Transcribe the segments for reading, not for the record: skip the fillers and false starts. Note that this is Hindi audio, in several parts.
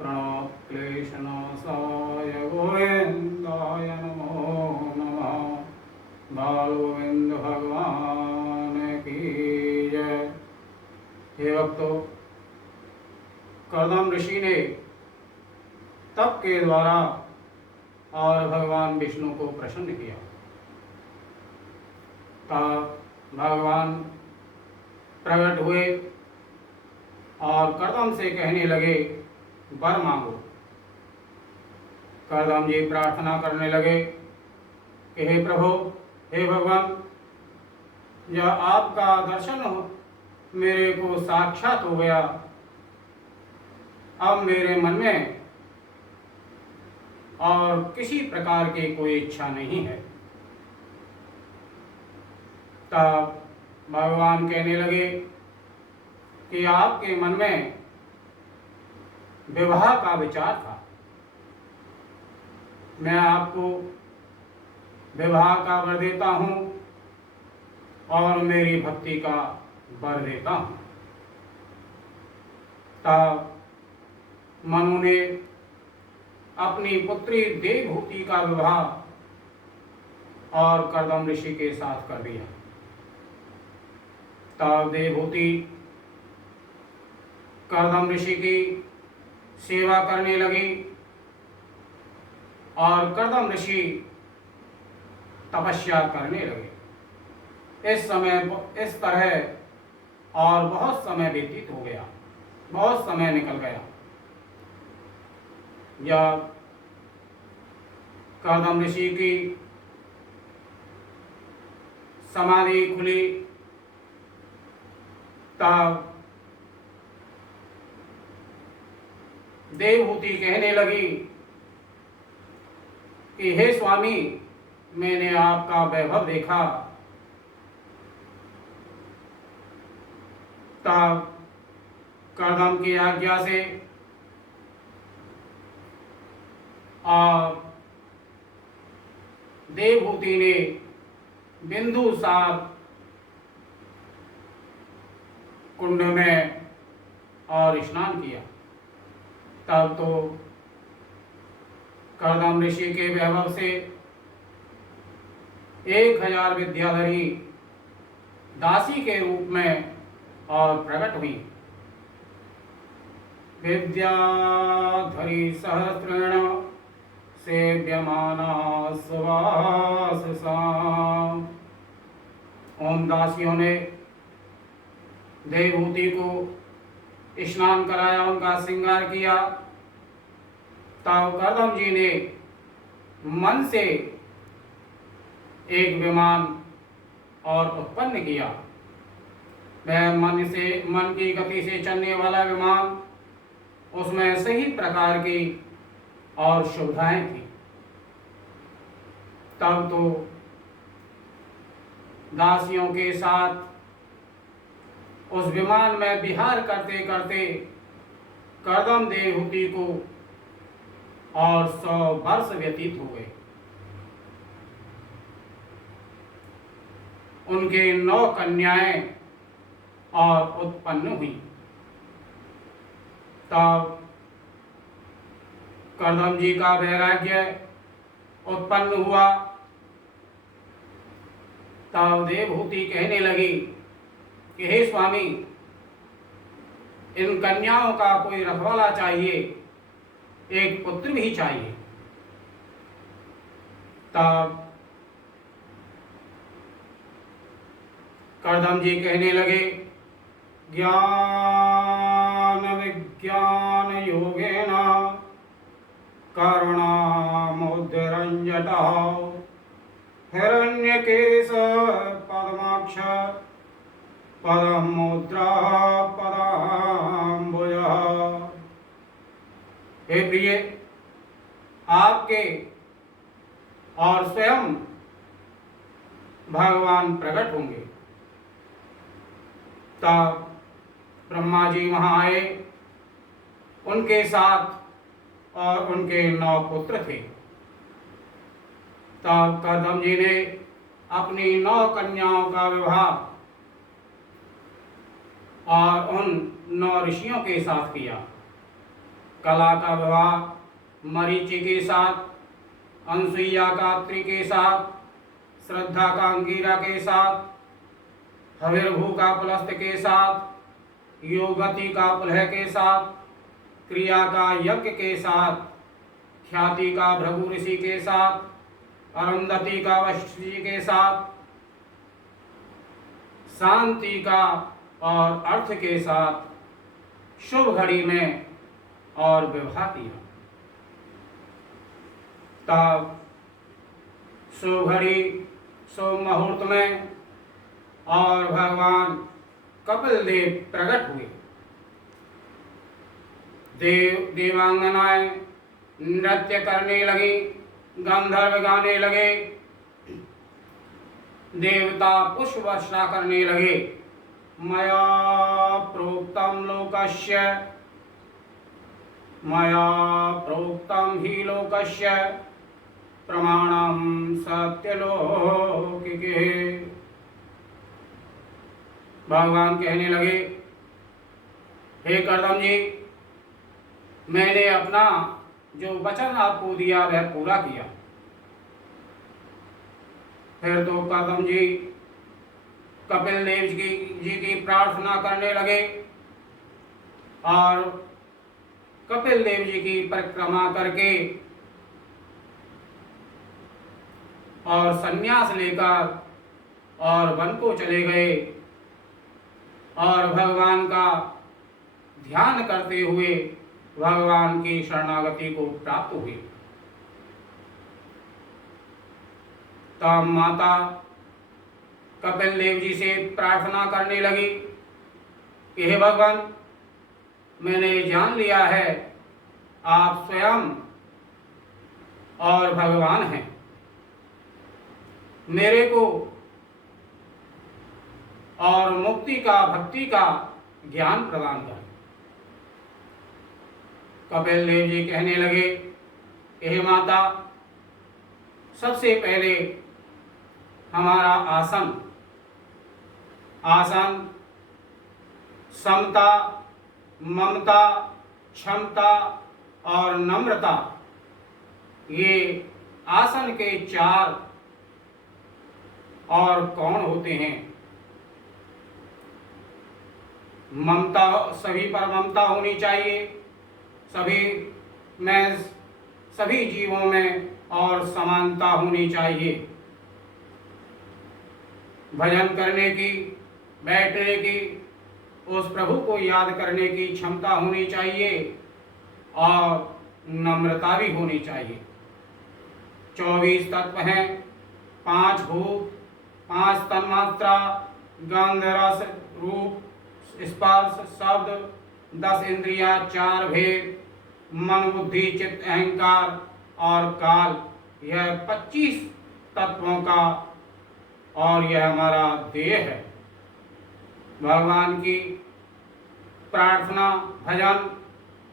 प्रणव क्लेशनाशाय गोविंदाय नमो नमः। बाल गोविंद भगवान की जय। हे भक्तों, कर्दम ऋषि ने तप के द्वारा और भगवान विष्णु को प्रसन्न किया। तब भगवान प्रकट हुए और कर्दम से कहने लगे, वर मांगो। कर्दम जी प्रार्थना करने लगे कि हे प्रभु, हे भगवान, जब आपका दर्शन मेरे को साक्षात हो गया, अब मेरे मन में और किसी प्रकार की कोई इच्छा नहीं है। तब भगवान कहने लगे कि आपके मन में विवाह का विचार था, मैं आपको विवाह का वर देता हूँ और मेरी भक्ति का वर देता हूँ। तब मनु ने अपनी पुत्री देवहूति का विवाह और कर्दम ऋषि के साथ कर दिया। तब देवहूति कर्दम ऋषि की सेवा करने लगी और कर्दम ऋषि तपस्या करने लगे। इस तरह और बहुत समय व्यतीत हो गया, बहुत समय निकल गया। जब कर्दम ऋषि की समाधि खुली, तब देवहूति कहने लगी कि हे स्वामी, मैंने आपका वैभव देखा। तब कर्दम की आज्ञा से और देवहूति ने बिंदुसार कुंड में और स्नान किया। तब तो कर्दम ऋषि के वैभव से 1000 विद्याधरी दासी के रूप में और प्रकट हुई। विद्याधरी सहस्रेण सेव्यमाना सुवाससा। उन दासियों ने देवहूति को स्नान कराया, उनका श्रृंगार किया। तब कर्दम जी ने मन से एक विमान और उत्पन्न किया। वह मन की गति से चलने वाला विमान, उसमें सही प्रकार की और सुविधाएं थी। तब तो दासियों के साथ उस विमान में विहार करते करते कर्दम देवहूति को और 100 वर्ष व्यतीत हो गए। उनके 9 कन्याएं और उत्पन्न हुई। तब कर्दम जी का वैराग्य उत्पन्न हुआ। तब देवहूति कहने लगी कि हे स्वामी, इन कन्याओं का कोई रखवाला चाहिए, एक पुत्र भी चाहिए। तब कर्दम जी कहने लगे, ज्ञान विज्ञान योगेन करुणामुद्रंजटः हिरण्यकेश पद्माक्ष पद्ममुद्रा पदाम्बुजः। हे प्रिय, आपके और स्वयं भगवान प्रकट होंगे। तब ब्रह्मा जी वहाँ आए, उनके साथ और उनके 9 पुत्र थे। तब कर्दम जी ने अपनी 9 कन्याओं का विवाह और उन 9 ऋषियों के साथ किया। कला का विवाह मरीचि के साथ, अनसुईया का अत्रि के साथ, श्रद्धा का अंगिरा के साथ, हविर्भू का पुलस्त्य के साथ, योगति का पुलह के साथ, क्रिया का यज्ञ के साथ, ख्याति का भृगु ऋषि के साथ, अरुंधति का वशिष्ठ जी के साथ, शांति का और अर्थ के साथ शुभ घड़ी में और विवाह किया। तब शुभ घड़ी शुभ मुहूर्त में और भगवान कपिल देव प्रकट हुए। देवांगनाएं नृत्य करने लगी, गंधर्व गाने लगे, देवता पुष्प वर्षा करने लगे। मया प्रोक्तम लोकस्य, मया प्रोक्तम ही लोकस्य प्रमाणम सत्यलौकिके। भगवान कहने लगे, हे कर्दम जी, मैंने अपना जो वचन आपको दिया वह पूरा किया। फिर तो कर्दम जी कपिल देव जी की प्रार्थना करने लगे और कपिल देव जी की परिक्रमा करके और संन्यास लेकर और वन को चले गए और भगवान का ध्यान करते हुए भगवान की शरणागति को प्राप्त हुए। तब माता कपिल देव जी से प्रार्थना करने लगी कि हे भगवान, मैंने जान लिया है आप स्वयं और भगवान हैं, मेरे को और मुक्ति का भक्ति का ज्ञान प्रदान करें। कपिल देव जी कहने लगे, हे माता, सबसे पहले हमारा आसन समता, ममता, क्षमता और नम्रता, ये आसन के चार और कौन होते हैं। ममता, सभी पर ममता होनी चाहिए, सभी जीवों में और समानता होनी चाहिए। भजन करने की, बैठने की, उस प्रभु को याद करने की क्षमता होनी चाहिए और नम्रता भी होनी चाहिए। 24 तत्व हैं, 5 भूत, 5 तन्मात्रा, गंध रस रूप स्पर्श शब्द, 10 इंद्रियां, 4 भेद, मन बुद्धि चित्त अहंकार और काल, यह 25 तत्वों का और यह हमारा देह है। भगवान की प्रार्थना भजन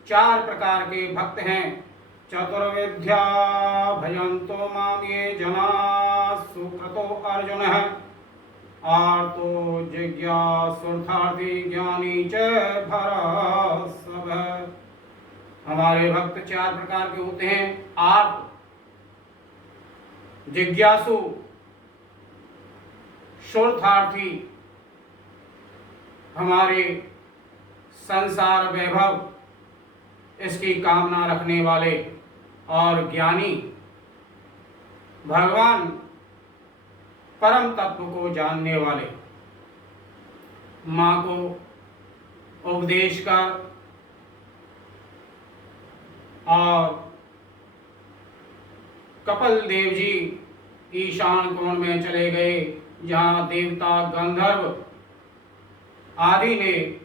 4 प्रकार के भक्त हैं। चतुर्विद्या भजन्तो माम ये जना सुकृतो अर्जुन है, आर्तो जिज्ञासुर्थार्थी ज्ञानी च भरसव। हमारे भक्त 4 प्रकार के होते हैं। आर्त, जिज्ञासु, शोर्थार्थी, हमारे संसार वैभव इसकी कामना रखने वाले, और ज्ञानी, भगवान परम तत्व को जानने वाले। माँ को उपदेश कर और कपिल देव जी ईशान कोण में चले गए, जहाँ देवता गंधर्व आदि ने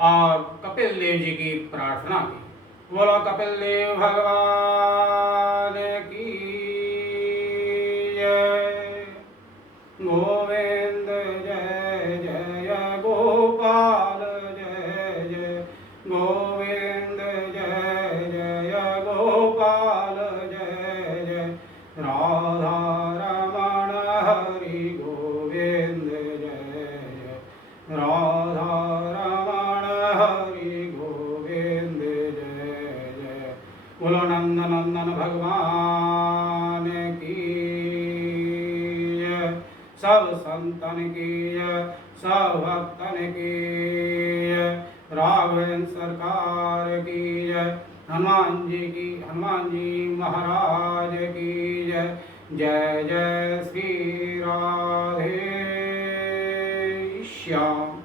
और कपिल देव जी की प्रार्थना की। बोलो कपिल देव भगवान की जय। गोविंद जय जय गोपाल जय जय, गोविंद जय जय गोपाल जय जय, राधा रमण हरि गोविंद जय जय, राधा रमण हरि गोविंद सब संतन की जय, सब भक्तन की जय, राघवेंद्र सरकार की जय, हनुमान जी महाराज की जय। जय जय श्री राधे श्याम।